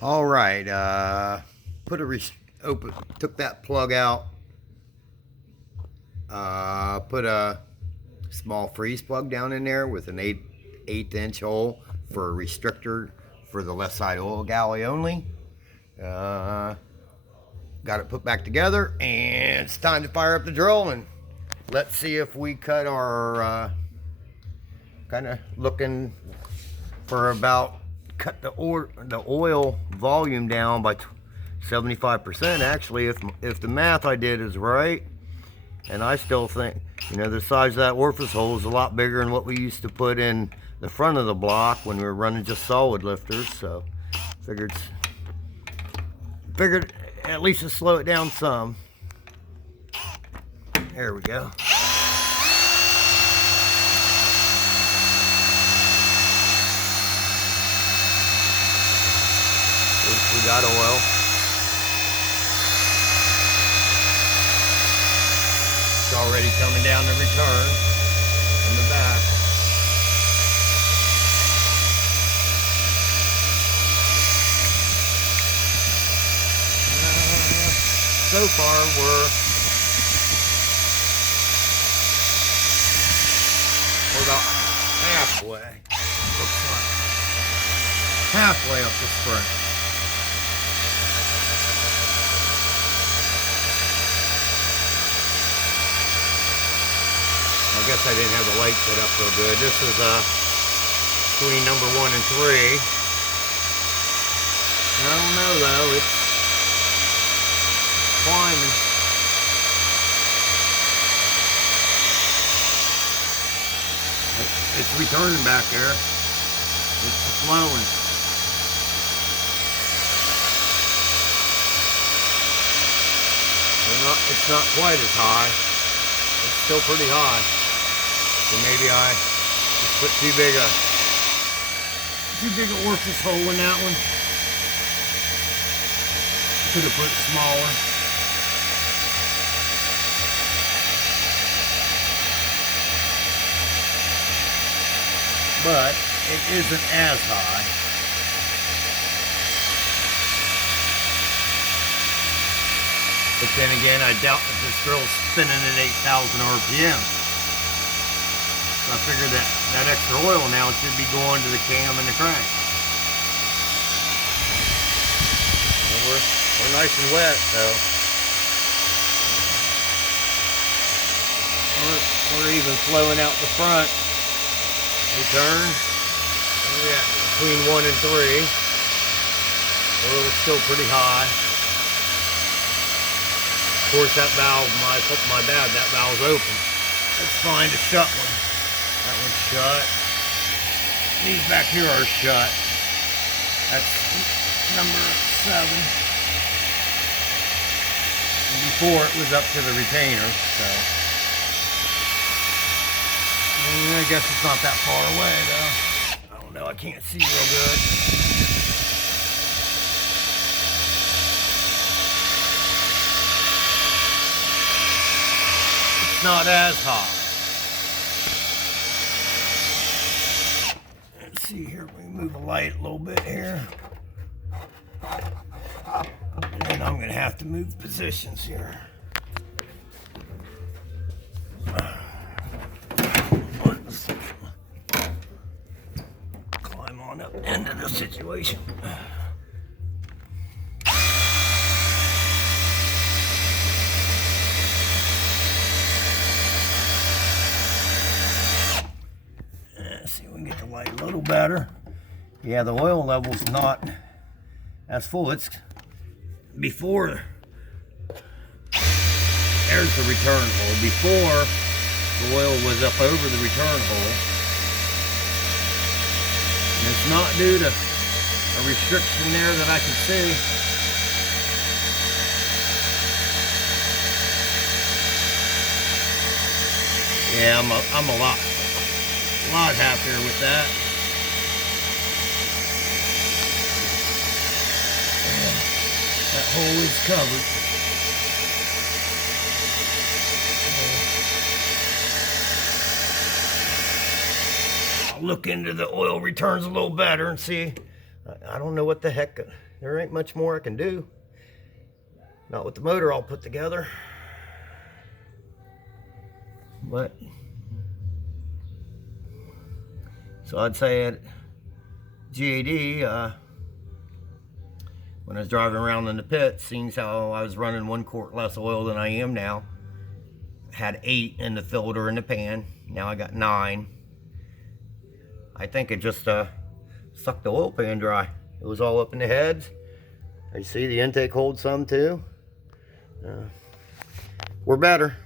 All right, took that plug out, put a small freeze plug down in there with an eighth inch hole for a restrictor for the left side oil galley only. Got it put back together, and it's time to fire up the drill, and let's see if we cut our, kind of looking for about, cut the oil volume down by 75%. Actually, if the math I did is right, and I still think, the size of that orifice hole is a lot bigger than what we used to put in the front of the block when we were running just solid lifters. So figured at least to slow it down some. There we go. We got oil. It's already coming down the return in the back. So far we're about halfway. Looks like halfway up the sprint. I guess I didn't have the light set up real good. This is between number 1 and 3. I don't know though, it's climbing. It's returning back there. It's flowing. It's not quite as high. It's still pretty high. So maybe I just put too big a orifice hole in that one. Could have put smaller. But it isn't as high. But then again, I doubt that this drill's spinning at 8,000 RPM. So I figured that extra oil now should be going to the cam and the crank. Well, we're nice and wet, so we're even flowing out the front. Return. Yeah, between 1 and 3. Oil's still pretty high. Of course, that valve, my bad, that valve's open. Let's find a shut one. That one's shut. These back here are shut. That's number 7. And before it was up to the retainer, so. I guess it's not that far away though. I don't know, I can't see real good. It's not as hot. Let's see here, let me move the light a little bit here. And then I'm gonna have to move positions here. Climb on up into the situation. See if we can get the light a little better. Yeah, the oil level's not as full. It's before. There's the return hole. Before, the oil was up over the return hole. And it's not due to a restriction there that I can see. Yeah, I'm a lot happier with that. Yeah, that hole is covered. I'll look into the oil returns a little better and see. I don't know what the heck there ain't much more I can do. Not with the motor all put together. But so I'd say at GAD, when I was driving around in the pit, seeing how I was running 1 quart less oil than I am now. Had 8 in the filter and the pan. Now I got 9. I think it just sucked the oil pan dry. It was all up in the heads. You see the intake holds some too. We're better.